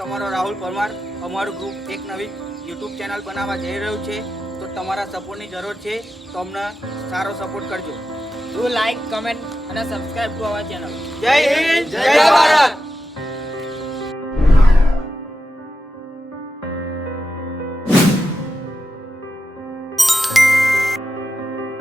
તમારો રાહુલ પરમાર. અમારું ગ્રુપ એક નવી યુટ્યુબ ચેનલ બનાવવા જઈ રહ્યું છે, તો તમારા સપોર્ટની જરૂર છે. તો અમને સારો સપોર્ટ કરજો. ડુ લાઈક, કમેન્ટ અને સબસ્ક્રાઇબ ટુ અવર ચેનલ. જય હિન્દ, જય ભારત.